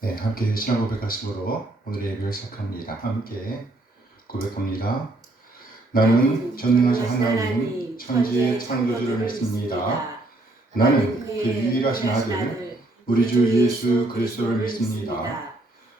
네, 함께 신앙 고백하심으로 오늘의 예배를 시작합니다. 함께 고백합니다. 나는 전능하신 하나님 천지의 창조주를 믿습니다. 나는 그 유일하신 아들 우리 주 예수 그리스도를 믿습니다.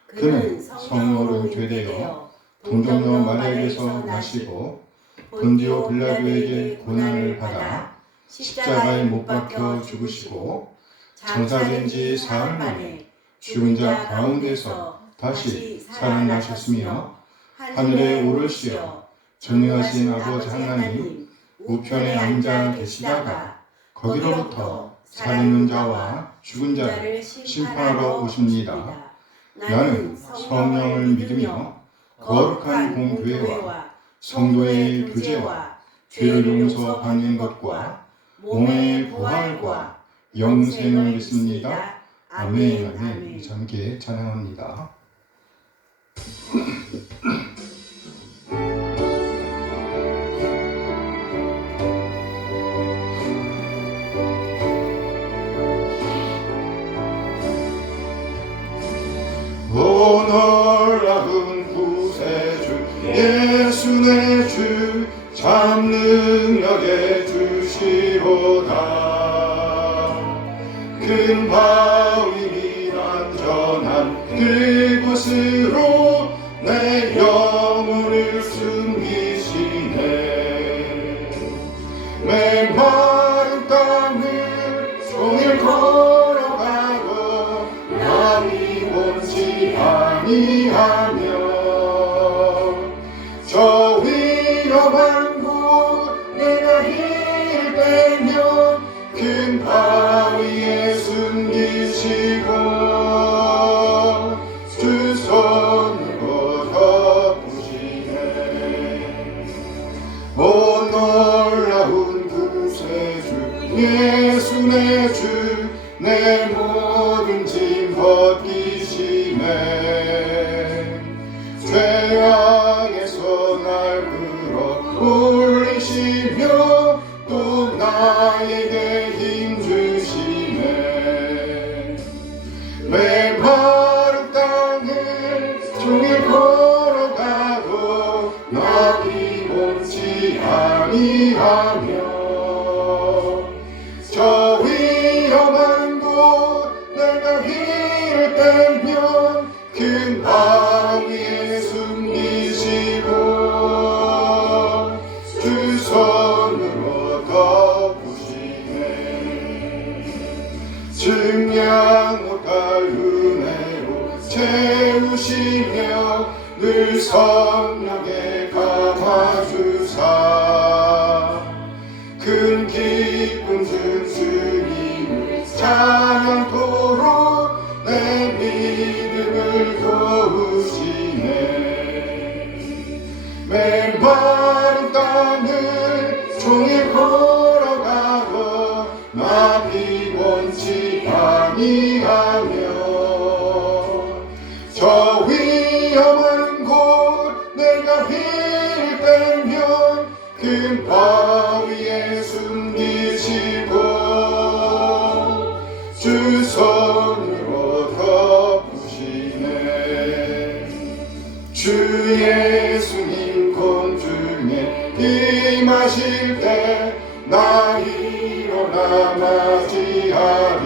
그는 성령으로 잉태되어 동정녀 마리아에게서 나시고 본디오 빌라도에게 고난을 받아 십자가에 못 박혀 죽으시고 장사된 지 사흘 만에 죽은 자 가운데서 다시 살아나셨으며 하늘에 오르시어 전능하신 아버지 하나님 우편에 앉아 계시다가 거기로부터 살아있는 자와 죽은 자를 심판하러 오십니다. 나는 성령을 믿으며 거룩한 공교회와 성도의 교제와 죄를 용서받는 것과 몸의 부활과 영생을 믿습니다. 아멘, 아멘. 함께 찬양합니다. 오 놀라운 구세주 예수 내 주 참 능력의 주시로다. 큰 바위 및 안전한 그곳으로 내 영혼을 숨기시네. 메마른 땅을 종일 걸어가고 남이 원치 아니하며 저 위험한 곳 내가 힐 빼면 큰 바위에 숨기시고 주 손으로 덮으시네. 오 놀라운 구세주 예수 내 주 내 모든 짐 벗기시네. 죄악에서 날 끌어 올리시며 또 나에게 힘 주시네. 메마른 땅을 종일 걸어가도 나 피곤치 아니하며 저 위험한 곳 내가 힐을 빼면 큰 바위에 숨기시고 주 손으로 덮으시네. 증량 못할 은혜로 채우시며 늘 성령에 감화주사 큰 기쁨 준 주님을 찬양토록 내 믿음을 도우시네. 메마른 땅을 종일 걸어가고 나 피곤치 아니하며 저 위험한 곳 내가 힐 빼면 큰 바위에 숨기시고 주 손으로 덮으시네. 주 예수님 공중에 임하실 때 나 일어나 맞이하리.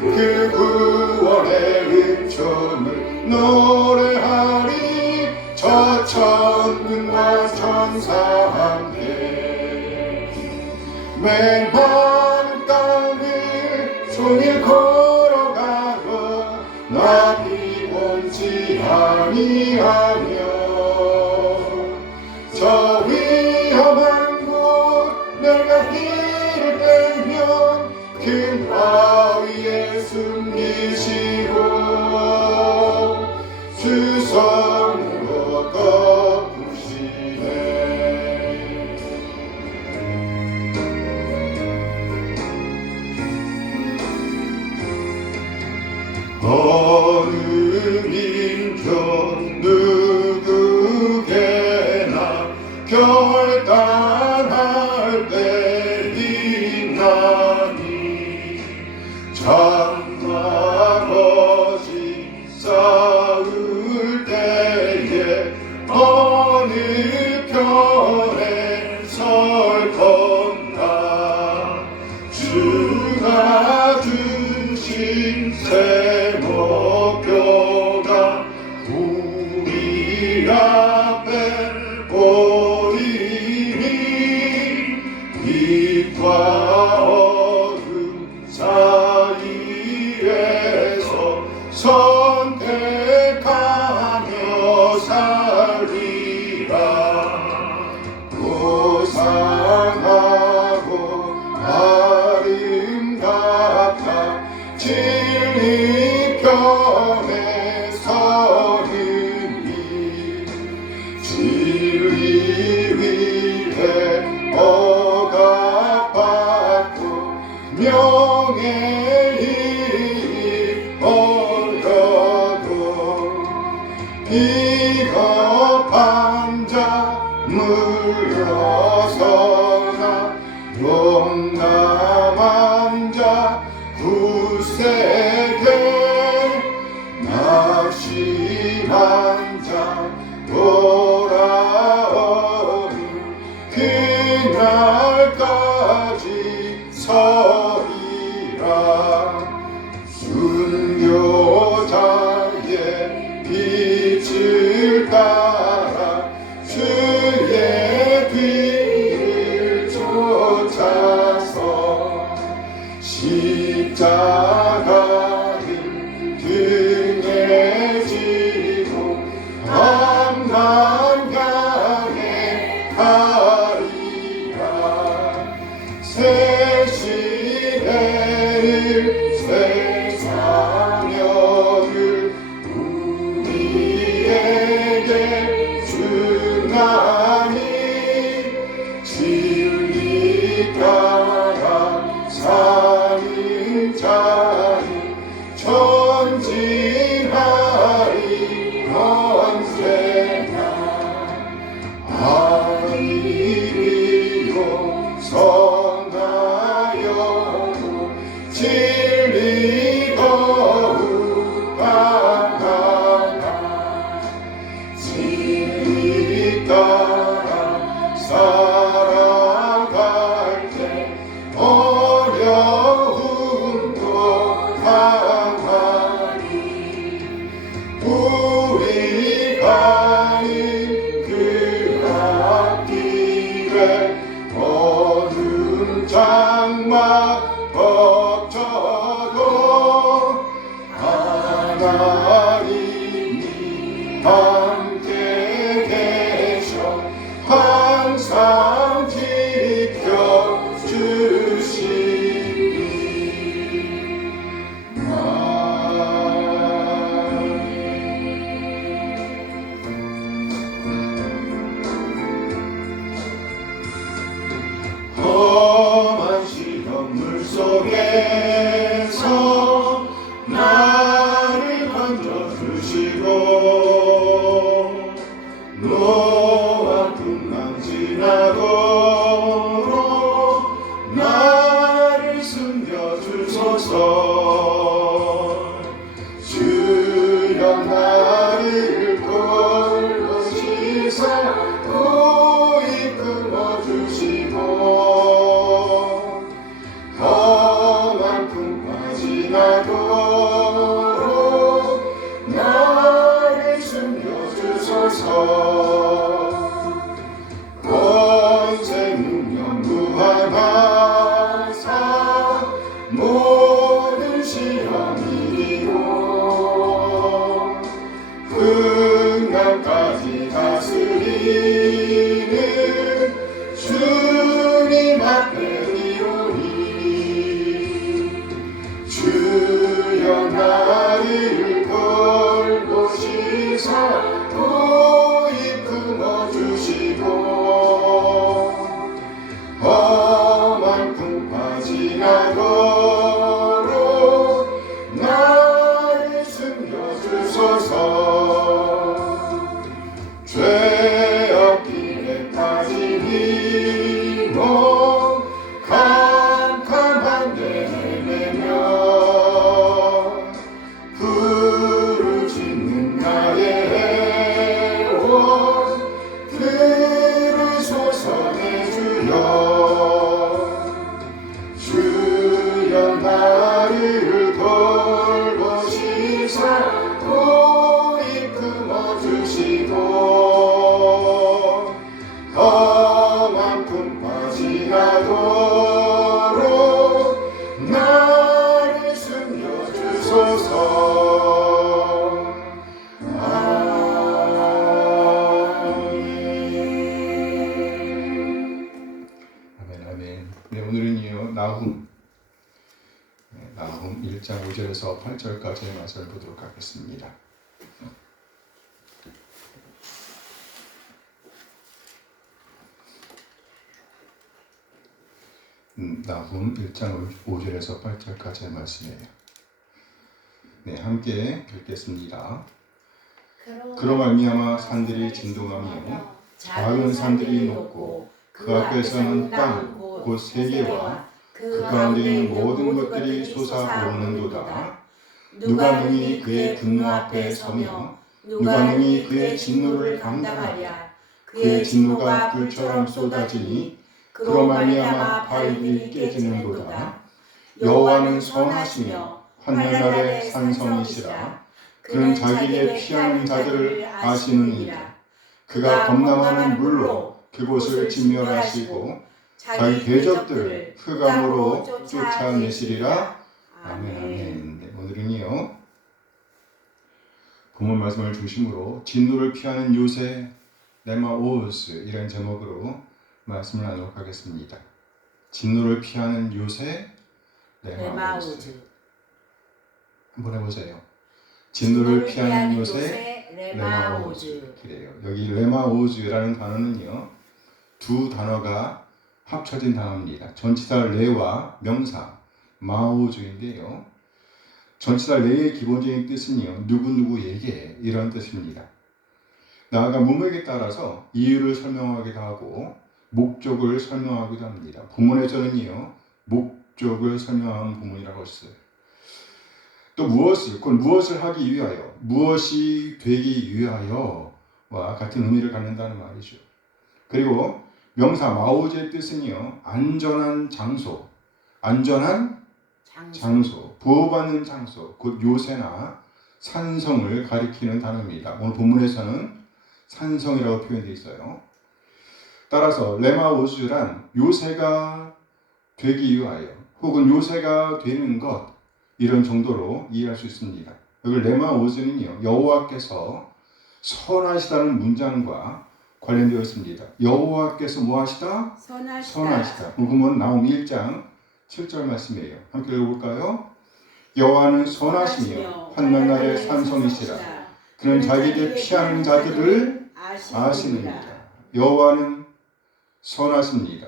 그 구원의 은총을 노래하리. 저 천군과 천사 함께 메마른 땅을 종일 걸어가고 나 피곤치 아니하며 저 위험한 곳 내가 힐을 빼면 큰 바위에 숨기시고 주 손으로 덮으시네. 어느 민족 누구게나 결단할 때 있나니 참과 새 목표가 우리 앞에 보이니 빛과 어둠 사이에서 선택하며 살리라. 고상하고 아름답다 진리 편에 서는 이 진리 위에 억압받고 명예히 얻어도 비겁한 자 물러서나 용감한 자 굳세게 낙심한 자 돌아오는 그날까지 서리라. 순교자의 빛을 따라 주의 뒤를 쫓아서 십자가를 등에 지고 암만강에 가리라. 새 시대를 새 사명을 우리에게 주나니 진리 따라 사는 자는 전진하리 언제나. 아이리로 성하여도 진리 더욱 강하다. 진리 따라 살아갈 때 어려움도 당하리. 우리가 그 앞길에 어두운 장막 덮쳐도 하나님이 함께 계셔 항상 지켜주시니. 험한 시험물 속에서 나를 건져주시고 노와 풍랑 지나도록 나를 숨겨주소서. 주여 나를 돌보시사 또 이끌어주시고 험한 풍파 지나도록 나를 숨겨주소서. 권세 능력 무한하사 모든 시험 이기고 끝날까지 다스리는 주님 앞에 이오니. 주여 나를 돌보시사 또 이끌어주시고 험한 풍파 지나도록 나를 숨겨주소서. 죄악길에 빠진 이몸 캄캄한 데 헤매며 5절에서 8절까지의 말씀을 보도록 하겠습니다. 나훔 1장 5절에서 8절까지의 말씀이에요. 네, 함께 읽겠습니다. 그로 말미암아 산들이 진동하며 작은 산들이 높고 그 앞에서는 땅 곧 세계와 그 가운데 있는 모든 것들이 솟아오르는도다. 누가 능히 그의 분노 앞에 서며 누가 능히 그의 진노를 감당하랴. 그의 진노가 불처럼 쏟아지니 그로 말미암아 바위들이 깨지는도다. 여호와는 선하시며 환난 날의 산성이시라. 그는 자기에게 피하는 자들을 아시느니라. 그가 범람하는 물로 그곳을 진멸하시고 자기 대적들을 흑암으로 쫓아내시리라. 아멘. 아멘. 네, 오늘은요 본문 말씀을 중심으로 진노를 피하는 요새 레마오스 이런 제목으로 말씀을 나누도록 하겠습니다. 진노를 피하는 요새 레마오스. 한번 해보세요. 진노를 피하는 요새 레마오즈. 그래요. 여기 레마오즈라는 단어는요 두 단어가 합쳐진 단어입니다. 전치사 레와 명사 마오즈인데요. 전치사 레의 기본적인 뜻은요 누구누구에게 이런 뜻입니다. 나아가 문맥에 따라서 이유를 설명하기도 하고 목적을 설명하기도 합니다. 본문에서는요 목적을 설명하는 본문이라고 했어요. 또 무엇을 하기 위하여, 무엇이 되기 위하여와 같은 의미를 갖는다는 말이죠. 그리고 명사 마오즈의 뜻은요 안전한 장소, 안전한 장소, 보호받는 장소, 곧 요새나 산성을 가리키는 단어입니다. 오늘 본문에서는 산성이라고 표현되어 있어요. 따라서 레마오즈란 요새가 되기 위하여 혹은 요새가 되는 것 이런 정도로 이해할 수 있습니다. 여기 레마오즈는요 여호와께서 선하시다는 문장과 관련되어 있습니다. 여호와께서 무엇하시다? 선하시다. 그러면 나훔 1장 7절 말씀이에요. 함께 읽어볼까요? 여호와는 선하시며 환난 날의 산성이시라. 그는 자기에게 피하는 자들을 아시느니라. 여호와는 선하십니다.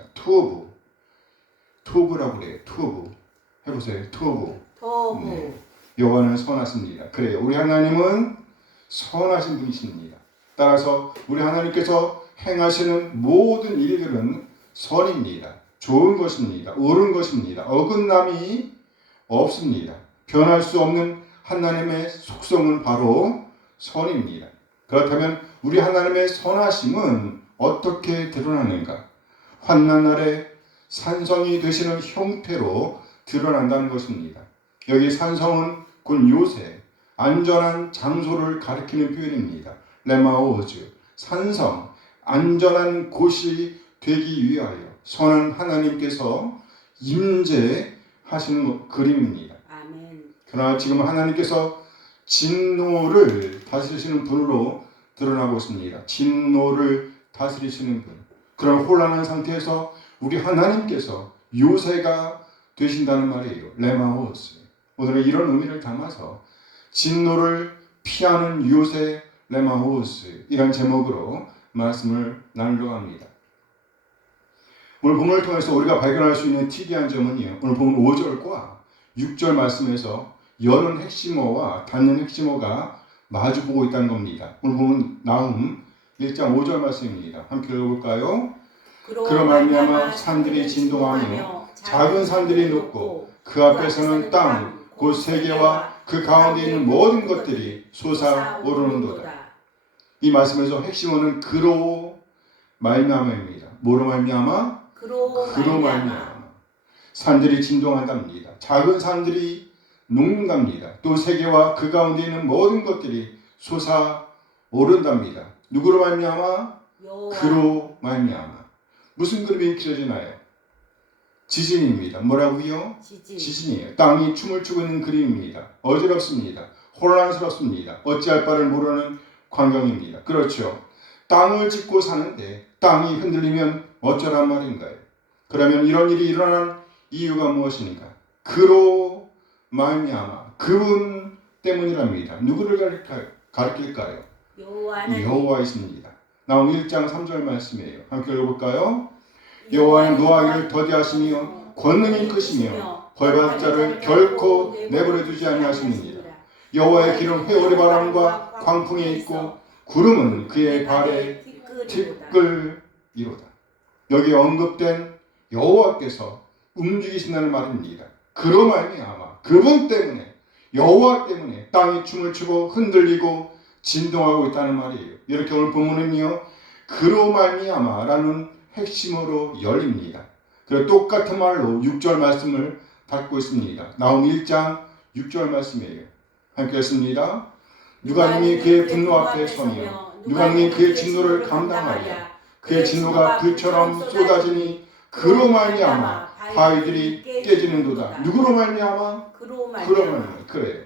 투브라고 그래요. 투브 해보세요. 투브. 네. 여호와는 선하십니다. 그래요. 우리 하나님은 선하신 분이십니다. 따라서 우리 하나님께서 행하시는 모든 일들은 선입니다. 좋은 것입니다. 옳은 것입니다. 어긋남이 없습니다. 변할 수 없는 하나님의 속성은 바로 선입니다. 그렇다면 우리 하나님의 선하심은 어떻게 드러나는가? 환난 날에 산성이 되시는 형태로 드러난다는 것입니다. 여기 산성은 곧 요새, 안전한 장소를 가리키는 표현입니다. 레마오즈, 산성, 안전한 곳이 되기 위하여 선한 하나님께서 임재하시는 그림입니다. 아멘. 그러나 지금 하나님께서 진노를 다스리시는 분으로 드러나고 있습니다. 진노를 다스리시는 분. 그런 혼란한 상태에서 우리 하나님께서 요새가 되신다는 말이에요. 레마오스. 오늘은 이런 의미를 담아서 진노를 피하는 요새 레마오스 이런 제목으로 말씀을 나누려고 합니다. 오늘 본문을 통해서 우리가 발견할 수 있는 특이한 점은요. 오늘 본문 5절과 6절 말씀에서 여는 핵심어와 닫는 핵심어가 마주보고 있다는 겁니다. 오늘 본문 나훔 1장 5절 말씀입니다. 함께 읽어볼까요? 그로 말미암아 산들이 진동하며 작은 산들이 높고 그 앞에서는 땅 곧 세계와 그 가운데 있는 모든 것들이 솟아오르는도다. 이 말씀에서 핵심어는 그로 말미암아입니다. 뭐로 말미암아? 그로 말미암아. 산들이 진동한답니다. 작은 산들이 녹는답니다. 또 세계와 그 가운데 있는 모든 것들이 솟아오른답니다. 누구로 말미암아? 그로 말미암아. 무슨 그림이 그려지나요? 지진입니다. 뭐라고요? 지진이에요. 땅이 춤을 추고 있는 그림입니다. 어지럽습니다. 혼란스럽습니다. 어찌할 바를 모르는 광경입니다. 그렇죠. 땅을 짚고 사는데 땅이 흔들리면 어쩌란 말인가요? 그러면 이런 일이 일어난 이유가 무엇입니까? 그로 말미암아. 그분 때문이랍니다. 누구를 가리킬까요? 여호와이십니다. 나온 1장 3절 말씀이에요. 함께 읽어볼까요? 여호와는 노하기를 더디하시며 권능이 크시며 벌받을 자를 결코 내버려 두지 아니하십니다. 여호와의 길은 회오리 바람과 광풍에 있고 구름은 그의 발에 티끌이로다. 여기 언급된 여호와께서 움직이신다는 말입니다. 그로 말미암아 그분 때문에 여호와 때문에 땅이 춤을 추고 흔들리고 진동하고 있다는 말이에요. 이렇게 오늘 본문은요, 그로 말미암아라는 핵심으로 열립니다. 그리고 똑같은 말로 6절 말씀을 닫고 있습니다. 나홈 1장 6절 말씀이에요. 함께 했습니다. 누가 능히 그의 분노 앞에 서며 누가 능히 그의 진노를 감당하랴. 그의 진노가 불처럼 쏟아지니 그로 말미암아 바위들이 깨지는도다. 누구로 말미암아? 그로 말미암아. 그래요.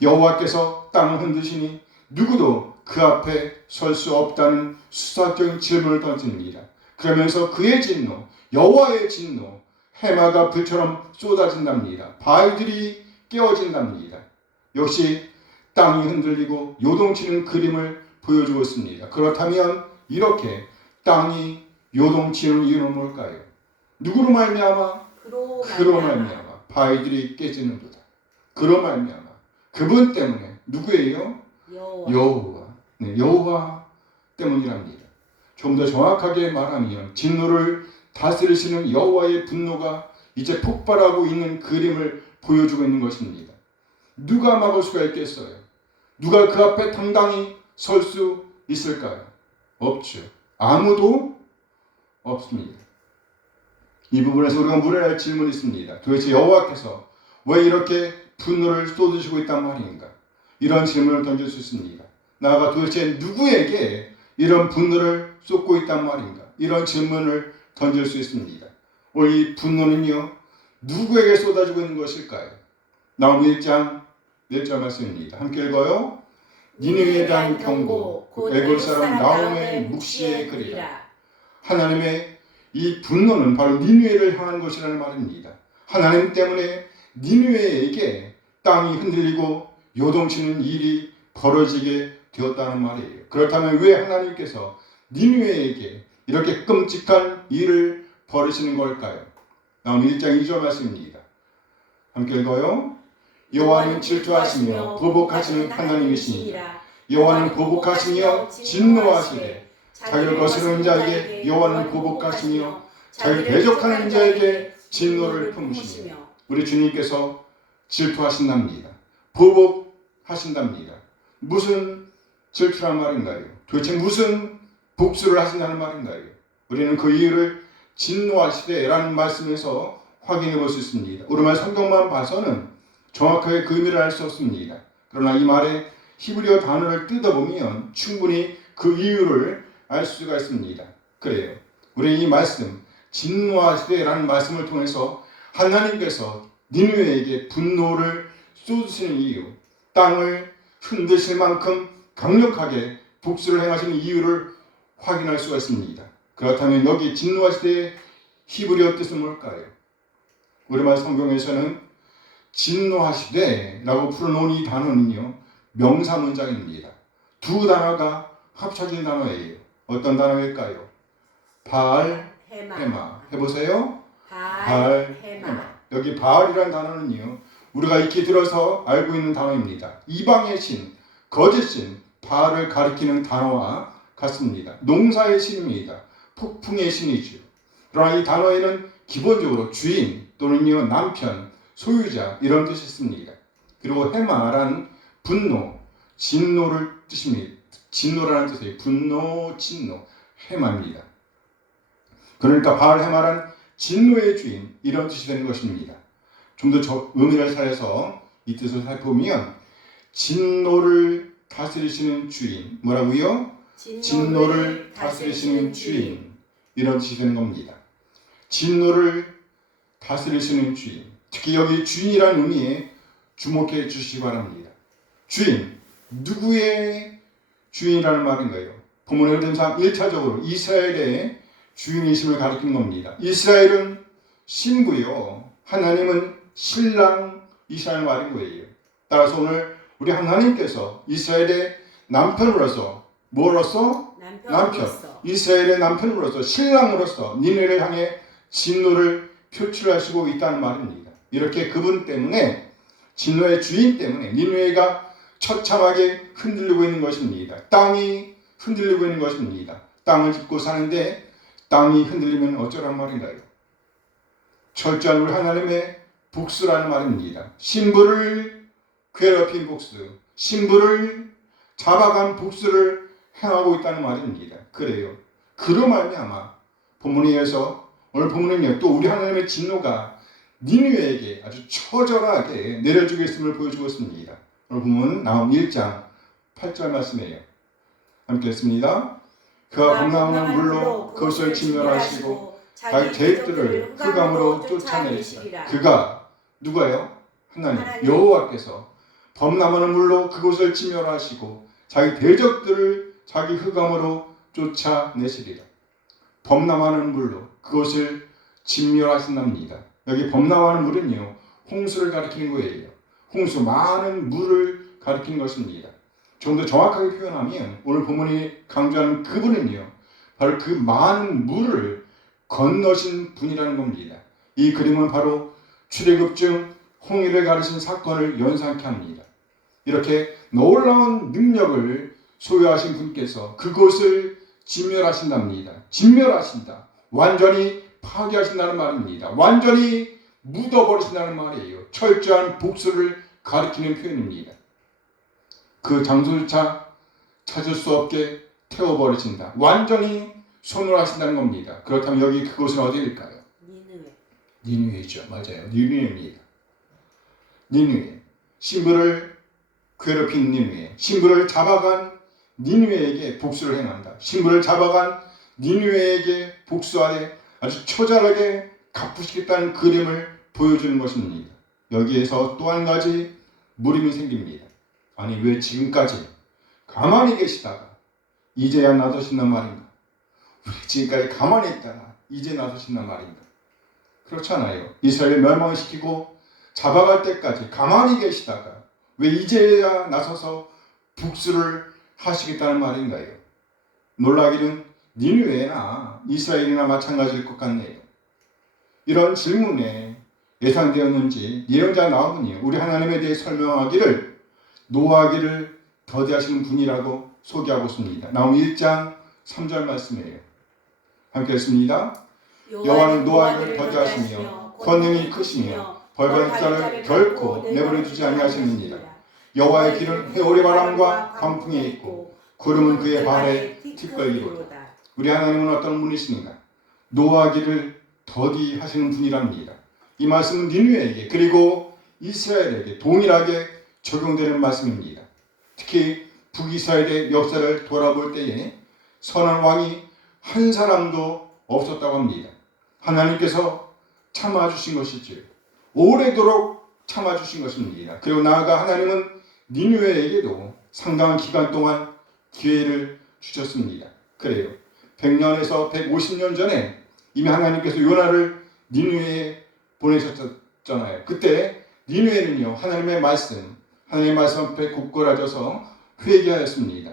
여호와께서 땅을 흔드시니 누구도 그 앞에 설 수 없다는 수사적인 질문을 던집니다. 그러면서 그의 진노, 여호와의 진노, 해마가 불처럼 쏟아진답니다. 바위들이 깨어진답니다. 역시 땅이 흔들리고 요동치는 그림을 보여주고 있습니다. 그렇다면 이렇게 땅이 요동치는 이유는 뭘까요? 누구로 말미암아? 그로 말미암아 바위들이 깨지는도다. 그로 말미암아 그분 때문에. 누구예요? 여호와. 네, 여호와 때문이랍니다. 좀 더 정확하게 말하면 진노를 다스리시는 여호와의 분노가 이제 폭발하고 있는 그림을 보여주고 있는 것입니다. 누가 막을 수가 있겠어요? 누가 그 앞에 당당히 설 수 있을까요? 없죠. 아무도 없습니다. 이 부분에서 우리가 물어야 할 질문이 있습니다. 도대체 여호와께서 왜 이렇게 분노를 쏟으시고 있단 말인가? 이런 질문을 던질 수 있습니다. 나아가 도대체 누구에게 이런 분노를 쏟고 있단 말인가? 이런 질문을 던질 수 있습니다. 오늘 이 분노는요, 누구에게 쏟아지고 있는 것일까요? 나홈 1장 1절 말씀입니다. 함께 읽어요. 니느웨에 대한 경고, 곧 애굽 사람 나홈의 묵시의 글이라. 하나님의 이 분노는 바로 니느웨를 향한 것이라는 말입니다. 하나님 때문에 니느웨에게 땅이 흔들리고 요동치는 일이 벌어지게 되었다는 말이에요. 그렇다면 왜 하나님께서 니느웨에게 이렇게 끔찍한 일을 벌이시는 걸까요? 나홈 1장 2절 말씀입니다. 함께 읽어요. 여호와는 질투하시며 보복하시는 하나님이시니라. 여호와는 보복하시며 진노하시되 자기를 거스르는 자에게 여호와는 보복하시며 자기를 대적하는 자에게 진노를 품으시며. 우리 주님께서 질투하신답니다. 보복하신답니다. 무슨 질투란 말인가요? 도대체 무슨 복수를 하신다는 말인가요? 우리는 그 이유를 진노하시되라는 말씀에서 확인해 볼 수 있습니다. 우리말 성경만 봐서는 정확하게 그 의미를 알 수 없습니다. 그러나 이 말의 히브리어 단어를 뜯어보면 충분히 그 이유를 알 수가 있습니다. 그래요. 우리 이 말씀 진노하시되라는 말씀을 통해서 하나님께서 니느웨에게 분노를 쏟으시는 이유, 땅을 흔드실 만큼 강력하게 복수를 행하시는 이유를 확인할 수가 있습니다. 그렇다면 여기 진노하시되의 히브리어 뜻은 뭘까요? 우리말 성경에서는 진노하시되라고 풀어놓은 이 단어는요, 명사 문장입니다. 두 단어가 합쳐진 단어예요. 어떤 단어일까요? 바알, 헤마. 해보세요. 바알, 헤마. 여기 바알이라는 단어는요, 우리가 익히 들어서 알고 있는 단어입니다. 이방의 신, 거짓신, 바알을 가리키는 단어와 같습니다. 농사의 신입니다. 폭풍의 신이죠. 그러나 이 단어에는 기본적으로 주인 또는요 남편, 소유자 이런 뜻이 있습니다. 그리고 헤마라는 분노, 진노를 뜻입니다. 진노라는 뜻이에요. 분노, 진노, 헤마입니다. 그러니까 바알 헤마란 진노의 주인 이런 뜻이 되는 것입니다. 좀 더 의미를 살려서 이 뜻을 살펴보면 진노를 다스리시는 주인, 뭐라고요? 진노를 다스리시는 주인 이런 뜻이 되는 겁니다. 진노를 다스리시는 주인, 특히 여기 주인이라는 의미에 주목해 주시기 바랍니다. 주인, 누구의 주인이라는 말인가요? 본문의 흐름상 1차적으로 이스라엘의 주인이심을 가리키는 겁니다. 이스라엘은 신부요, 하나님은 신랑이시라는 말인 거예요. 따라서 오늘 우리 하나님께서 이스라엘의 남편으로서 뭐로서? 남편. 이스라엘의 남편으로서 신랑으로서 니느웨를 향해 진노를 표출하시고 있다는 말입니다. 이렇게 그분 때문에 진노의 주인 때문에 니느웨가 처참하게 흔들리고 있는 것입니다. 땅이 흔들리고 있는 것입니다. 땅을 짚고 사는데 땅이 흔들리면 어쩌란 말인가요? 철저한 우리 하나님의 복수라는 말입니다. 신부를 괴롭힌 복수, 신부를 잡아간 복수를 행하고 있다는 말입니다. 그래요. 그로 말미암아 본문에 의해서 오늘 본문은요 또 우리 하나님의 진노가 니느웨에게 아주 처절하게 내려주겠음을 보여주고 있습니다. 오늘 본문 나홈 1장 8절 말씀이에요. 함께 했습니다. 그가 범람한 물로 그것을 진멸하시고 자기 죄들을 흑암으로 쫓아내시리라. 그가 누가요? 하나님 여호와께서 범람하는 물로 그것을 진멸하시고 자기 대적들을 자기 흑암으로 쫓아내시리라. 범람하는 물로 그것을 진멸하신답니다. 여기 범람하는 물은요 홍수를 가리키는 거예요. 홍수, 많은 물을 가리키는 것입니다. 좀 더 정확하게 표현하면 오늘 본문이 강조하는 그분은요 바로 그 많은 물을 건너신 분이라는 겁니다. 이 그림은 바로 출애굽 중 홍해를 가르신 사건을 연상케 합니다. 이렇게 놀라운 능력을 소유하신 분께서 그곳을 진멸하신답니다. 진멸하신다. 완전히 파괴하신다는 말입니다. 완전히 묻어버리신다는 말이에요. 철저한 복수를 가리키는 표현입니다. 그 장소조차 찾을 수 없게 태워버리신다. 완전히 소멸하신다는 겁니다. 그렇다면 여기 그곳은 어디일까요? 니느웨죠. 맞아요. 니느웨입니다. 니느웨. 신부를 괴롭힌 니느웨. 신부를 잡아간 니느웨에게 복수를 행한다. 신부를 잡아간 니느웨에게 복수하되 아주 처절하게 갚으시겠다는 그림을 보여주는 것입니다. 여기에서 또 한 가지 물음이 생깁니다. 아니 왜 지금까지 가만히 계시다가 이제야 나서신단 말인가? 왜 지금까지 가만히 있다가 이제 나서신단 말인가? 그렇잖아요. 이스라엘을 멸망시키고 잡아갈 때까지 가만히 계시다가 왜 이제야 나서서 복수를 하시겠다는 말인가요? 놀라기는 니느웨나 이스라엘이나 마찬가지일 것 같네요. 이런 질문에 예상되었는지 예언자 나홈은요 우리 하나님에 대해 설명하기를 노하기를 더디하시는 분이라고 소개하고 있습니다. 나홈 1장 3절 말씀이에요. 함께 했습니다. 여호와는 노하기를 더디하시며 권능이 크시며 벌받을 자를 결코 내버려 두지 아니하시느니라. 여호와의 길은 해오리 바람과 광풍에 있고 구름은 그의 발에 티끌이로다. 우리 하나님은 어떤 분이십니까? 노하기를 더디하시는 분이랍니다. 이 말씀은 니느웨에게 그리고 이스라엘에게 동일하게 적용되는 말씀입니다. 특히 북이스라엘의 역사를 돌아볼 때에 선한 왕이 한 사람도 없었다고 합니다. 하나님께서 참아주신 것이지 오래도록 참아주신 것입니다. 그리고 나아가 하나님은 니느웨에게도 상당한 기간 동안 기회를 주셨습니다. 그래요. 100년에서 150년 전에 이미 하나님께서 요나를 니느웨에 보내셨잖아요. 그때 니느웨는요 하나님의 말씀 앞에 굳건해져서 회개하였습니다.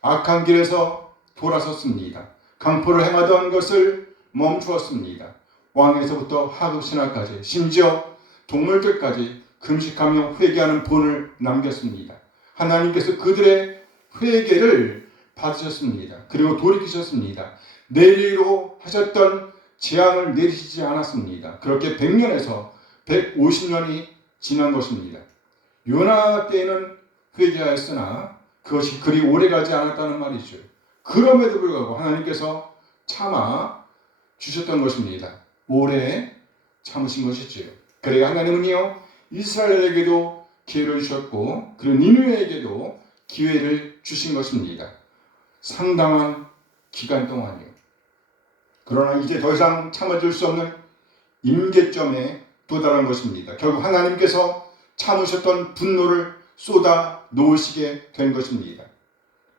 악한 길에서 돌아섰습니다. 강포를 행하던 것을 멈추었습니다. 왕에서부터 하급 신하까지 심지어 동물들까지 금식하며 회개하는 본을 남겼습니다. 하나님께서 그들의 회개를 받으셨습니다. 그리고 돌이키셨습니다. 내리로 하셨던 재앙을 내리시지 않았습니다. 그렇게 100년에서 150년이 지난 것입니다. 요나 때에는 회개하였으나 그것이 그리 오래가지 않았다는 말이죠. 그럼에도 불구하고 하나님께서 참아 주셨던 것입니다. 오래 참으신 것이지요. 그래야 하나님은요 이스라엘에게도 기회를 주셨고 그리고 니느웨에게도 기회를 주신 것입니다. 상당한 기간 동안이요. 그러나 이제 더 이상 참아줄 수 없는 임계점에 도달한 것입니다. 결국 하나님께서 참으셨던 분노를 쏟아 놓으시게 된 것입니다.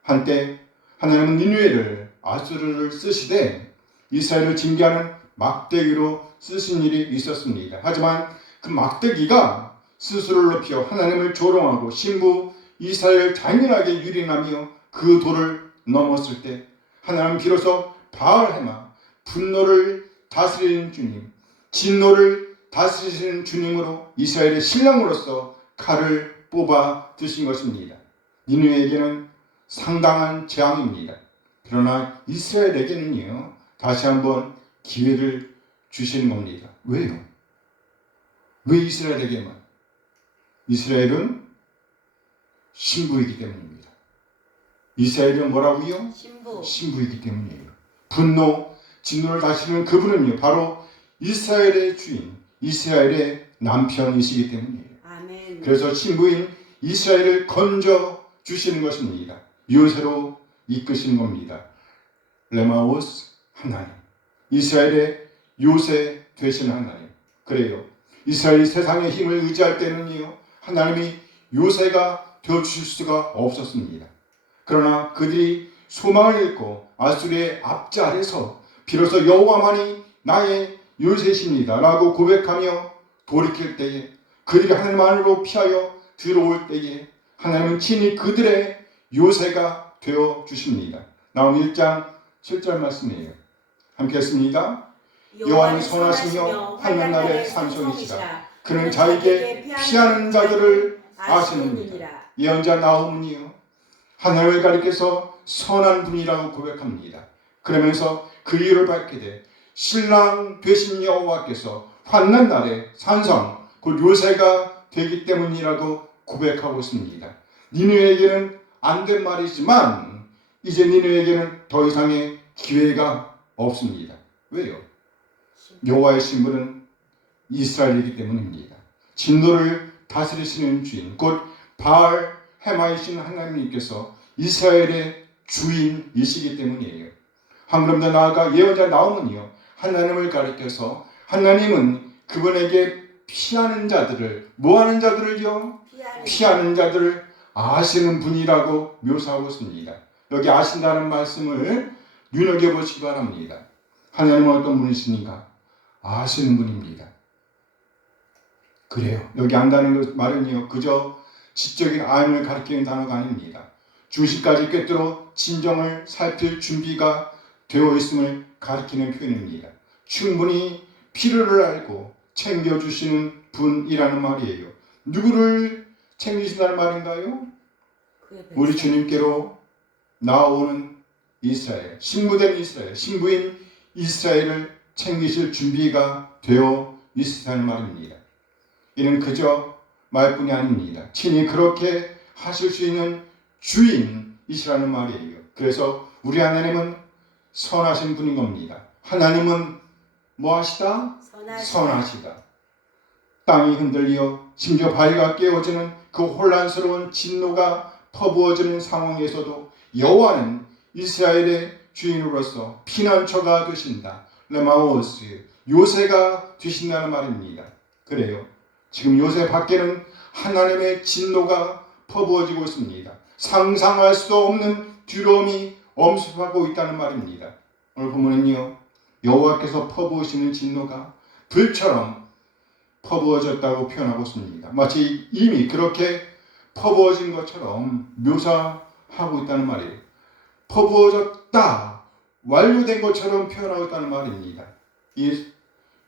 한때 하나님은 니느웨를 아수르를 쓰시되 이스라엘을 징계하는 막대기로 쓰신 일이 있었습니다. 하지만 그 막대기가 스스로를 높여 하나님을 조롱하고 신부 이스라엘을 잔인하게 유린하며 그 도를 넘었을 때 하나님 비로소 바알헤마 분노를 다스리는 주님, 진노를 다스리시는 주님으로 이스라엘의 신랑으로서 칼을 뽑아 드신 것입니다. 니느웨에게는 상당한 재앙입니다. 그러나 이스라엘에게는요, 다시 한번 기회를 주시는 겁니다. 왜요? 왜 이스라엘에게만? 이스라엘은 신부이기 때문입니다. 이스라엘은 뭐라고요? 신부이기 때문이에요. 분노, 진노를 다스리는 그분은요, 바로 이스라엘의 주인, 이스라엘의 남편이시기 때문이에요. 아멘. 그래서 신부인 이스라엘을 건져 주시는 것입니다. 요새로 이끄시는 겁니다. 레마오스 하나님, 이스라엘의 요새 되시는 하나님. 그래요. 이스라엘이 세상의 힘을 의지할 때는요, 하나님이 요새가 되어주실 수가 없었습니다. 그러나 그들이 소망을 잃고 아수르의 압제 아래서 비로소 여호와만이 나의 요새십니다 라고 고백하며 돌이킬 때에, 그들이 하나님 안으로 피하여 들어올 때에 하나님은 친히 그들의 요새가 되어 주십니다. 나온 1장 7절 말씀이에요. 함께 했습니다. 여호와는 선하시며 환난 날의 산성이시라. 그는 자에게 피하는 자들을 아시느니라. 예언자 나홈은요, 하나님을 가리켜서 선한 분이라고 고백합니다. 그러면서 그 이유를 밝게 돼 신랑 되신 여호와께서 환난 날에 산성, 곧 요새가 되기 때문이라고 고백하고 있습니다. 니느웨에게는 안 된 말이지만 이제 니느웨에게는 더 이상의 기회가 없습니다. 왜요? 여호와의 신분은 이스라엘이기 때문입니다. 진노를 다스리시는 주인, 곧 바알 헤마이신 하나님께서 이스라엘의 주인이시기 때문이에요. 한 걸음 더 나아가 예언자 나홈은요, 하나님을 가리켜서 하나님은 그분에게 피하는 자들을, 뭐하는 자들을요? 피하는 자들을 아시는 분이라고 묘사하고 있습니다. 여기 아신다는 말씀을 눈여겨보시기 바랍니다. 하나님은 어떤 분이십니까? 아시는 분입니다. 그래요. 여기 안다는 말은요, 그저 지적인 아임을 가리키는 단어가 아닙니다. 중시까지 꿰뚫어 진정을 살필 준비가 되어 있음을 가리키는 표현입니다. 충분히 필요를 알고 챙겨주시는 분이라는 말이에요. 누구를 챙기신다는 말인가요? 우리 주님께로 나오는 이스라엘, 신부된 이스라엘, 신부인 이스라엘을 챙기실 준비가 되어 있으라는 말입니다. 이는 그저 말뿐이 아닙니다. 친히 그렇게 하실 수 있는 주인이시라는 말이에요. 그래서 우리 하나님은 선하신 분인 겁니다. 하나님은 뭐 하시다? 선하시다. 땅이 흔들려 심지어 바위가 깨어지는 그 혼란스러운 진노가 퍼부어지는 상황에서도 여호와는 이스라엘의 주인으로서 피난처가 되신다. 레마오스, 요새가 되신다는 말입니다. 그래요. 지금 요새 밖에는 하나님의 진노가 퍼부어지고 있습니다. 상상할 수 없는 두려움이 엄습하고 있다는 말입니다. 오늘 보면은요, 여호와께서 퍼부으시는 진노가 불처럼 퍼부어졌다고 표현하고 있습니다. 마치 이미 그렇게 퍼부어진 것처럼 묘사하고 있다는 말이에요. 퍼부어졌다, 완료된 것처럼 표현하고 있다는 말입니다. 이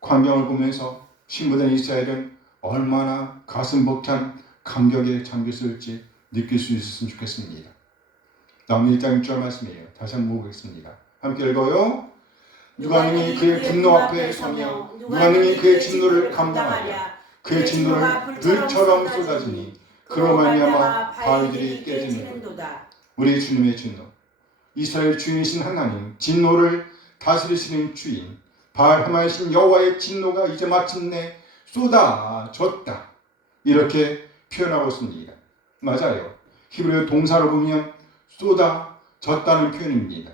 광경을 보면서 신부된 이스라엘은 얼마나 가슴 벅찬 감격에 잠겼을지 느낄 수 있었으면 좋겠습니다. 다음 1장 6절 말씀이에요. 다시 한번 보겠습니다. 함께 읽어요. 누가 능히 그의 분노 앞에 서며 누가 능히 그의 진노를 감당하랴. 그의 진노를 들처럼 쏟아지니 그로 말미암아 바위들이 깨지는도다. 우리 주님의 진노, 이스라엘 주인이신 하나님, 진노를 다스리시는 주인, 바알 헤마이신 여호와의 진노가 이제 마침내 쏟아졌다. 이렇게 표현하고 있습니다. 맞아요. 히브리어 동사로 보면 쏟아졌다는 표현입니다.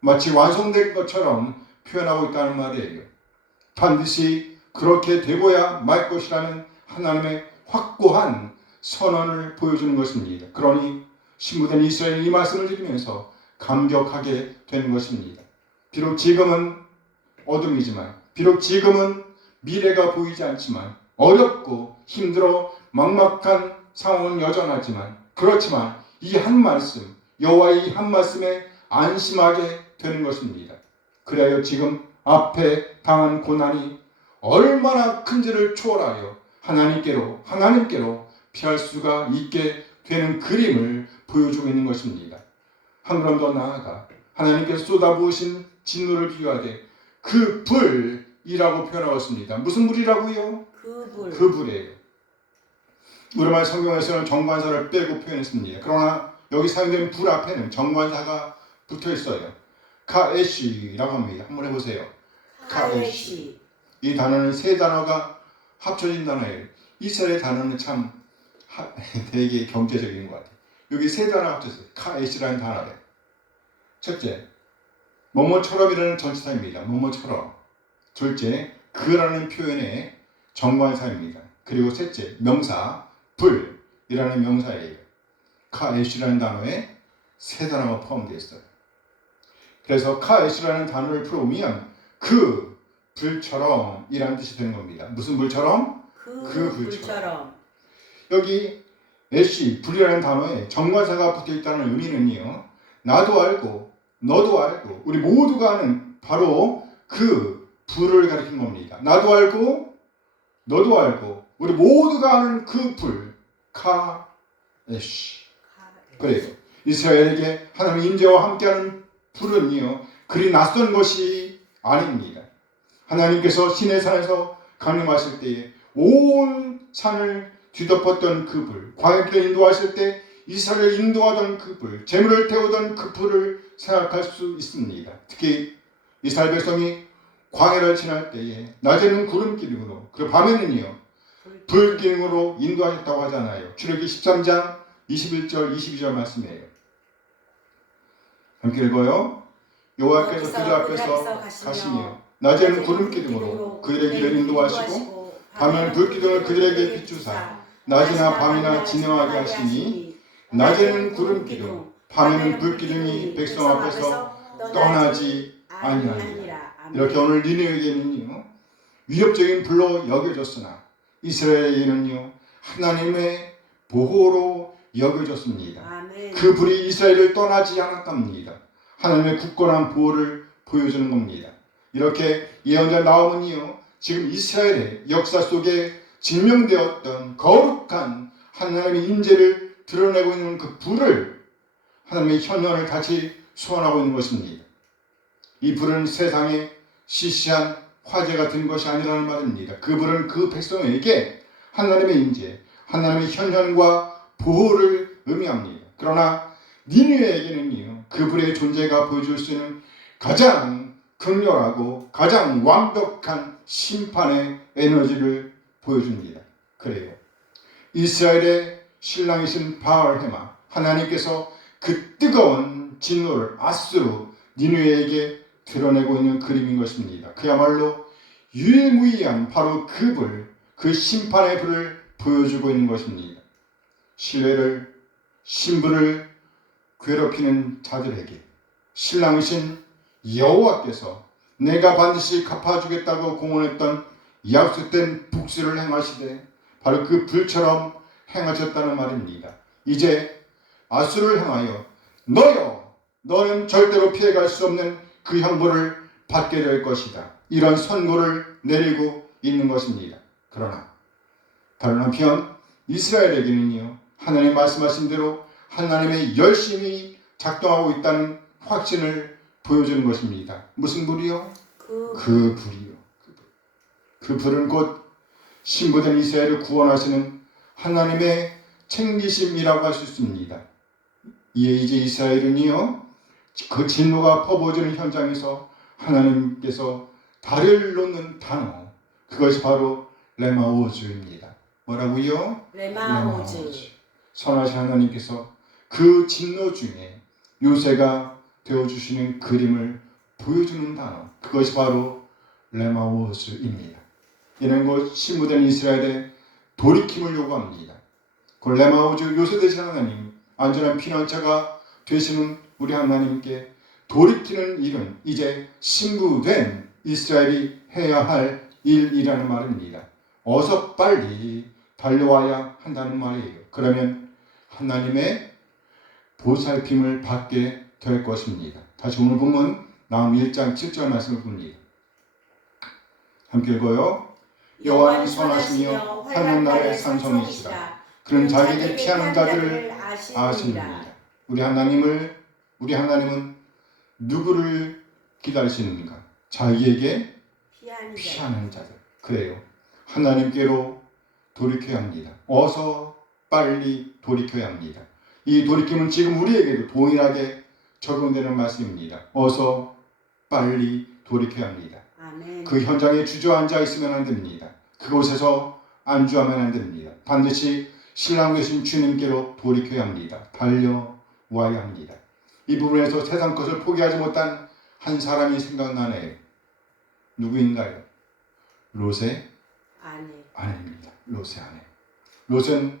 마치 완성될 것처럼 표현하고 있다는 말이에요. 반드시 그렇게 되고야 말 것이라는 하나님의 확고한 선언을 보여주는 것입니다. 그러니 신부된 이스라엘이 이 말씀을 들으면서 감격하게 되는 것입니다. 비록 지금은 어둠이지만, 비록 지금은 미래가 보이지 않지만, 어렵고 힘들어 막막한 상황은 여전하지만 그렇지만 이 한 말씀, 여호와의 이 한 말씀에 안심하게 되는 것입니다. 그래야 지금 앞에 당한 고난이 얼마나 큰지를 초월하여 하나님께로 피할 수가 있게 되는 그림을 보여주고 있는 것입니다. 한 걸음 더 나아가 하나님께서 쏟아부으신 진노를 비유하되 그 불이라고 표현하고 있습니다. 무슨 불이라고요? 그 불이에요. 우리말 성경에서는 정관사를 빼고 표현했습니다. 그러나 여기 사용된 불 앞에는 정관사가 붙어 있어요. 카에시라고 합니다. 한번 해보세요. 카에시. 이 단어는 세 단어가 합쳐진 단어예요. 이스라엘 단어는 참 되게 경제적인 것 같아요. 여기 세 단어 합쳐서 카에시라는 단어예요. 첫째, 뭐뭐처럼이라는 전치사입니다. 뭐뭐처럼. 둘째, 그라는 표현의 정관사입니다. 그리고 셋째, 명사 불이라는 명사예요. 카에시라는 단어에 세 단어가 포함되어 있어요. 그래서 카에시라는 단어를 풀어오면 그 불처럼 이라는 뜻이 되는 겁니다. 무슨 불처럼? 그 불처럼. 여기 에시, 불이라는 단어에 정관사가 붙어 있다는 의미는요, 나도 알고 너도 알고 우리 모두가 아는 바로 그 불을 가리킨 겁니다. 나도 알고 너도 알고 우리 모두가 아는 그 불, 카에시. 그래요. 이스라엘에게 하나님의 임재와 함께하는 불은요, 그리 낯선 것이 아닙니다. 하나님께서 시내산에서 강림하실 때에 온 산을 뒤덮었던 그 불, 광야길을 인도하실 때 이스라엘을 인도하던 그 불, 재물을 태우던 그 불을 생각할 수 있습니다. 특히 이스라엘 백성이 광야를 지날 때에 낮에는 구름 기둥으로, 그리고 밤에는요 불 기둥으로 인도하셨다고 하잖아요. 출애굽기 13장 21절 22절 말씀이에요. 함께 읽어요. 여호와께서 그들 앞에서 가시며 낮에는 구름 기둥으로 그들의 길을 인도하시고 밤에는 불 기둥을 그들에게 비추사 낮이나 밤이나 진행하게 하시니 낮에는 구름 기둥 밤에는 불 기둥이 백성 앞에서 떠나지 아니하니라. 이렇게 오늘 니느웨에게는요 위협적인 불로 여겨졌으나 이스라엘에게는요 하나님의 보호로 여겨졌습니다. 아멘. 그 불이 이스라엘을 떠나지 않았답니다. 하나님의 굳건한 보호를 보여주는 겁니다. 이렇게 예언자 나홈은요 지금 이스라엘의 역사 속에 증명되었던 거룩한 하나님의 임재를 드러내고 있는 그 불을 하나님의 현현을 다시 소환하고 있는 것입니다. 이 불은 세상에 시시한 화제가 된 것이 아니라는 말입니다. 그 불은 그 백성에게 하나님의 임재, 하나님의 현현과 보호를 의미합니다. 그러나 니느웨에게는요 그 불의 존재가 보여줄 수 있는 가장 극렬하고 가장 완벽한 심판의 에너지를 보여줍니다. 그래요. 이스라엘의 신랑이신 바알헤마 하나님께서 그 뜨거운 진노를 아수로 니느웨에게 드러내고 있는 그림인 것입니다. 그야말로 유일무이한 바로 그 불, 그 심판의 불을 보여주고 있는 것입니다. 신부를 괴롭히는 자들에게 신랑이신 여호와께서 내가 반드시 갚아주겠다고 공언했던 약속된 복수를 행하시되 바로 그 불처럼 행하셨다는 말입니다. 이제 아수를 향하여 너는 절대로 피해갈 수 없는 그 형벌을 받게 될 것이다. 이런 선고를 내리고 있는 것입니다. 그러나 다른 한편 이스라엘에게는요 하나님 말씀하신 대로 하나님의 열심히 작동하고 있다는 확신을 보여주는 것입니다. 무슨 불이요? 그 불이요. 그 불은 곧 신부된 이스라엘을 구원하시는 하나님의 챙기심이라고 할 수 있습니다. 이에 이제 이스라엘은요 그 진노가 퍼부어지는 현장에서 하나님께서 다리를 놓는 단어, 그것이 바로 레마오즈입니다. 뭐라고요? 레마오즈. 선하신 하나님께서 그 진노 중에 요새가 되어주시는 그림을 보여주는 단어, 그것이 바로 레마오즈입니다. 이는 곧 신부된 이스라엘의 돌이킴을 요구합니다. 그 레마오즈 요새 되신 하나님, 안전한 피난처가 되시는 우리 하나님께 돌이키는 일은 이제 신부된 이스라엘이 해야 할 일이라는 말입니다. 어서 빨리 달려와야 한다는 말이에요. 그러면 하나님의 보살핌을 받게 될 것입니다. 다시 오늘 본문 나음 1장 7절 말씀을 봅니다. 함께 읽어요. 여호와는 선하시며 환난 날의 산성이시라. 그는 자기에게 피하는 자들을 아십니다. 우리 하나님은 누구를 기다리시는가? 자기에게 피하는 자들. 그래요. 하나님께로 돌이켜야 합니다. 어서 빨리 돌이켜야 합니다. 이 돌이킴은 지금 우리에게도 동일하게 적용되는 말씀입니다. 어서 빨리 돌이켜야 합니다. 아멘. 그 현장에 주저앉아 있으면 안 됩니다. 그곳에서 안주하면 안 됩니다. 반드시 신랑 되신 주님께로 돌이켜야 합니다. 달려와야 합니다. 이 부분에서 세상 것을 포기하지 못한 한 사람이 생각나네요. 누구인가요? 롯의 아내입니다. 롯의 아내. 롯은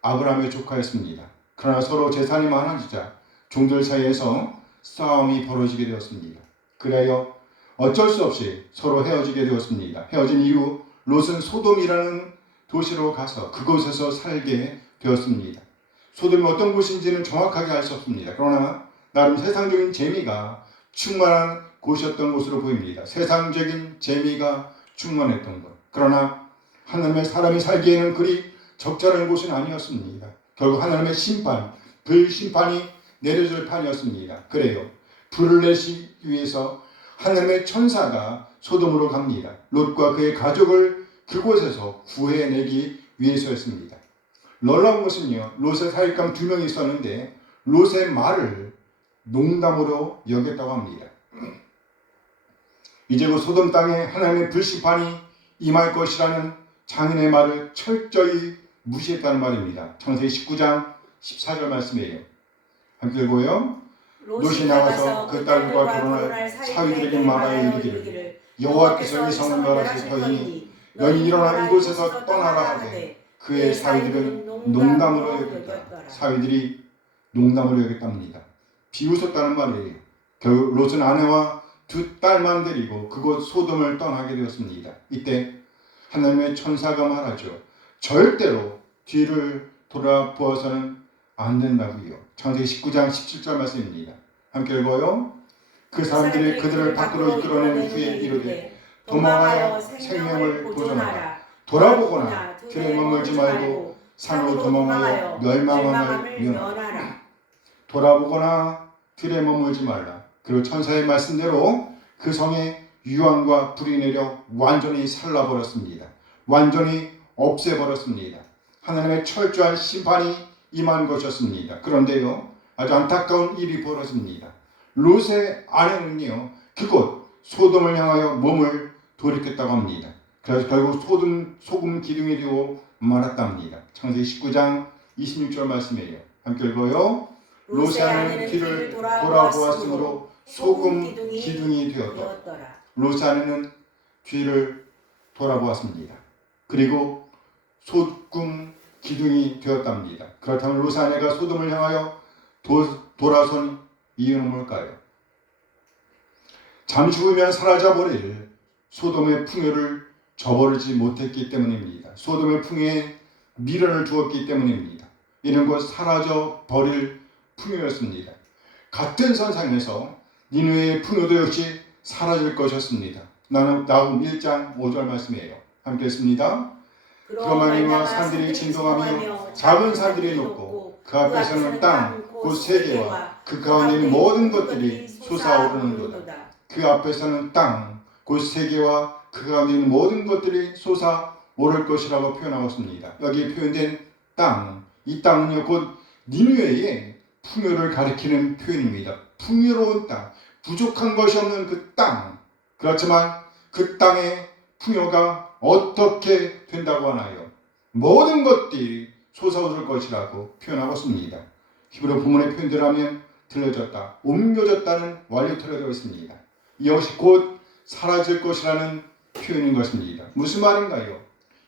아브라함의 조카였습니다. 그러나 서로 재산이 많아지자 종들 사이에서 싸움이 벌어지게 되었습니다. 그래요 어쩔 수 없이 서로 헤어지게 되었습니다. 헤어진 이후 롯은 소돔이라는 도시로 가서 그곳에서 살게 되었습니다. 소돔이 어떤 곳인지는 정확하게 알 수 없습니다. 그러나 나름 세상적인 재미가 충만한 곳이었던 곳으로 보입니다. 세상적인 재미가 충만했던 것. 그러나 하나님의 사람이 살기에는 그리 적절한 곳은 아니었습니다. 결국 하나님의 심판, 불심판이 내려질 판이었습니다. 그래요. 불을 내시기 위해서 하나님의 천사가 소돔으로 갑니다. 롯과 그의 가족을 그곳에서 구해내기 위해서였습니다. 놀라운 것은요. 롯의 사익감 2명이 있었는데 롯의 말을 농담으로 여겼다고 합니다. 이제 그 소돔 땅에 하나님의 불심판이 임할 것이라는 장인의 말을 철저히 무시했다는 말입니다. 창세기 19장 14절 말씀이에요. 함께 읽고요. 롯이 나가서 그 딸과 결혼할 사위들에게 말하여 이르기를 여호와께서 이 성을 멸하실 터이니 너희 일어나 이곳에서 떠나라 하되 그의 사위들은 농담으로 여겼다. 사위들이 농담으로 여겼답니다. 비웃었다는 말이에요. 결국 롯은 아내와 2 딸만 데리고 그곳 소돔을 떠나게 되었습니다. 이때 하나님의 천사가 말하죠. 절대로 뒤를 돌아보아서는 안 된다고요. 창세기 19장 17절 말씀입니다. 함께 읽어요. 그 사람들이 그들을 밖으로 이끌어낸 후에 이르되 도망하여 생명을 보존하라. 돌아보거나 들에 머물지 말고 산으로 도망하여 멸망함을 면하라. 돌아보거나 들에 머물지 말라. 그리고 천사의 말씀대로 그 성에 유황과 불이 내려 완전히 살라버렸습니다. 완전히 없애버렸습니다. 하나님의 철저한 심판이 임한 것이었습니다. 그런데요, 아주 안타까운 일이 벌어집니다. 롯의 아내는요, 그곳 소돔을 향하여 몸을 돌이켰다고 합니다. 그래서 결국 소금 기둥이 되고 말았답니다. 창세기 19장 26절 말씀이에요. 함께 읽어요. 롯의 아내는 뒤를 돌아보았으므로 소금 기둥이 되었더라. 롯의 아내는 뒤를 돌아보았습니다. 그리고 소금 기둥이 되었답니다. 그렇다면 롯의 아내가 소돔을 향하여 돌아선 이유는 뭘까요? 잠시 후면 사라져버릴 소돔의 풍요를 저버리지 못했기 때문입니다. 소돔의 풍요에 미련을 두었기 때문입니다. 이런 것 사라져버릴 풍요였습니다. 같은 선상에서 니느웨의 풍요도 역시 사라질 것이었습니다. 나는 나훔 1장 5절 말씀이에요. 함께 했습니다. 그러마니와 산들이 진동하며 작은 산들이 높고 그 앞에서는 땅 곧 세계와 그 가운데 있는 모든 것들이 솟아오르는도다. 그 앞에서는 땅 곧 세계와 그 가운데 있는 모든 것들이 솟아오를 것이라고 표현하고 있습니다. 여기 표현된 땅, 이 땅은요 곧 니느웨의 풍요를 가리키는 표현입니다. 풍요로운 땅, 부족한 것이 없는 그 땅. 그렇지만 그 땅의 풍요가 어떻게 된다고 하나요? 모든 것들이 솟아오를 것이라고 표현하고 있습니다. 히브리 본문의 표현대로 하면 들려졌다, 옮겨졌다는 완료태로 되어 있습니다. 이것이 곧 사라질 것이라는 표현인 것입니다. 무슨 말인가요?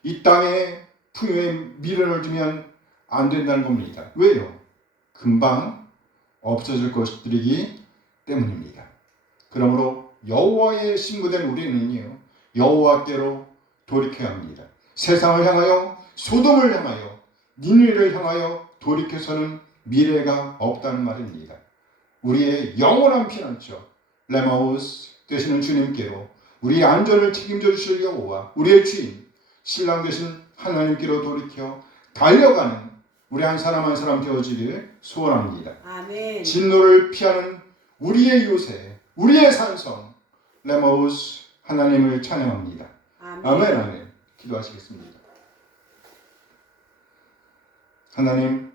이 땅에 풍요에 미련을 두면 안 된다는 겁니다. 왜요? 금방 없어질 것들이기 때문입니다. 그러므로 여호와의 신부된 우리는요, 여호와께로 돌이켜야 합니다. 세상을 향하여 소돔을 향하여 니느웨를 향하여 돌이켜서는 미래가 없다는 말입니다. 우리의 영원한 피난처 레마우스 되시는 주님께로 우리의 안전을 책임져 주실 여호와 우리의 주인 신랑 되신 하나님께로 돌이켜 달려가는 우리 한 사람 한 사람 되어지길 소원합니다. 아멘. 진노를 피하는 우리의 요새 우리의 산성 레마우스 하나님을 찬양합니다. 아멘 아멘. 기도하시겠습니다. 하나님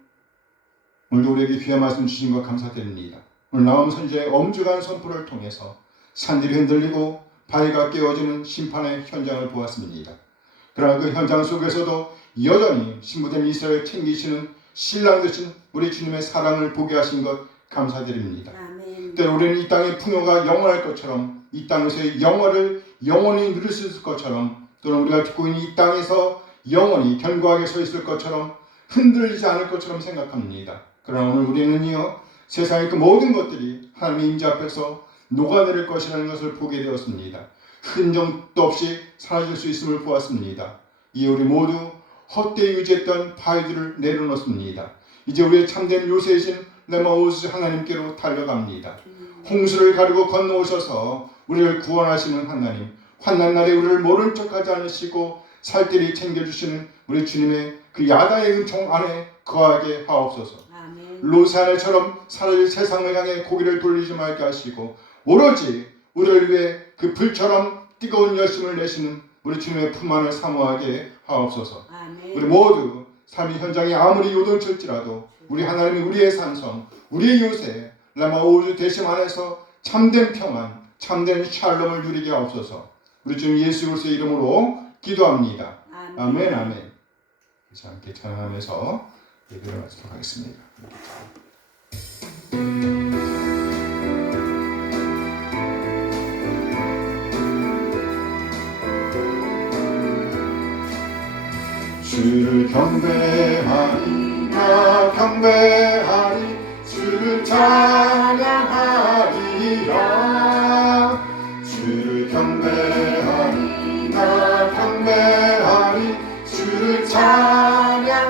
오늘도 우리에게 귀한 말씀 주신 것 감사드립니다. 오늘 나옴 선지자의 엄중한 선포를 통해서 산들이 흔들리고 바위가 깨어지는 심판의 현장을 보았습니다. 그러나 그 현장 속에서도 여전히 신부된 이스라엘을 챙기시는 신랑 되신 우리 주님의 사랑을 보게 하신 것 감사드립니다. 아멘. 때로 우리는 이 땅의 풍요가 영원할 것처럼 이 땅에서의 영화를 영원히 누릴 수 있을 것처럼 또는 우리가 죽고 있는 이 땅에서 영원히 견고하게 서 있을 것처럼 흔들리지 않을 것처럼 생각합니다. 그러나 오늘 우리는요 세상의 그 모든 것들이 하나님의 임재 앞에서 녹아내릴 것이라는 것을 보게 되었습니다. 흔적도 없이 사라질 수 있음을 보았습니다. 이에 우리 모두 헛되이 유지했던 바위들을 내려놓습니다. 이제 우리의 참된 요새이신 레마우스 하나님께로 달려갑니다. 홍수를 가르고 건너오셔서 우리를 구원하시는 하나님, 환난 날에 우리를 모른 척하지 않으시고 살뜰히 챙겨주시는 우리 주님의 그 야다의 은총 안에 거하게 하옵소서. 아멘. 로사네처럼 사라질 세상을 향해 고개를 돌리지 말게 하시고 오로지 우리를 위해 그 불처럼 뜨거운 열심을 내시는 우리 주님의 품 안을 사모하게 하옵소서. 아멘. 우리 모두 삶의 현장이 아무리 요동칠지라도 우리 하나님이 우리의 산성, 우리의 요새 레마우스 대심 안에서 참된 평안, 참된 샬롬을 누리게 하옵소서. 우리 주님 예수 그리스도의 이름으로 기도합니다. 아멘 아멘. 그래서 함께 찬양하면서 예배를 마치도록 하겠습니다. 주를 경배하리 나 경배하리 주를 찬양하리라 주를 경배하리 나 경배하리 주를 찬양하리라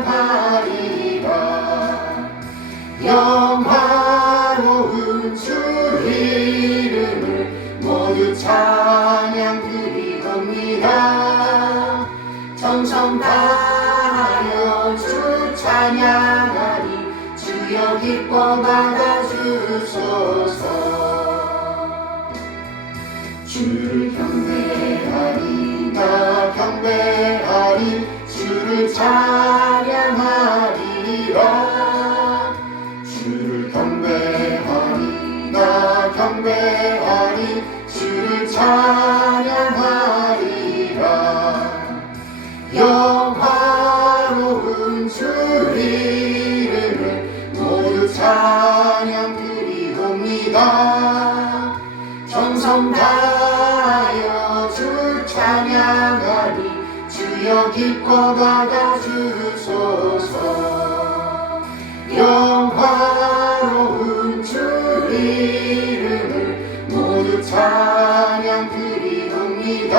영화로운 주 이름을 모두 찬양 드리옵니다. 정성 다하여 주 찬양하리 주여 기뻐 받아주소서. 주를 경배하리 나 경배하리 주를 찬양하리라 주를 경배하리 나 경배하리 주를 찬양하리라 영화로운 주 이름을 모두 찬양 드리옵니다. 정성 다하여 주 찬양하리 주여 기뻐 받아주소서. 영화로운 주 이름을 모두 찬양 드리옵니다.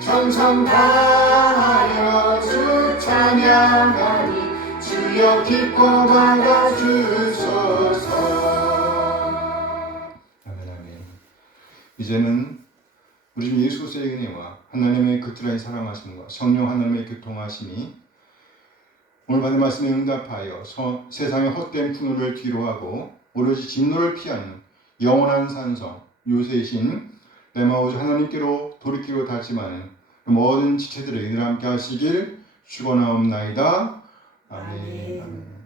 정성 다하여 주 찬양하리 주여 기뻐 받아주소서. 아멘 아멘. 이제는 우리 주 예수 그리스도의 은혜와 하나님의 극진하신 사랑하심과 성령 하나님의 교통하심이 오늘 받은 말씀에 응답하여 세상의 헛된 풍요를 뒤로하고 오로지 진노를 피하는 영원한 산성 요새이신 레마우스 하나님께로 돌이키고 다짐하는 모든 지체들에게 늘 함께 하시길 축원하옵나이다. 아멘. 아멘. 아멘.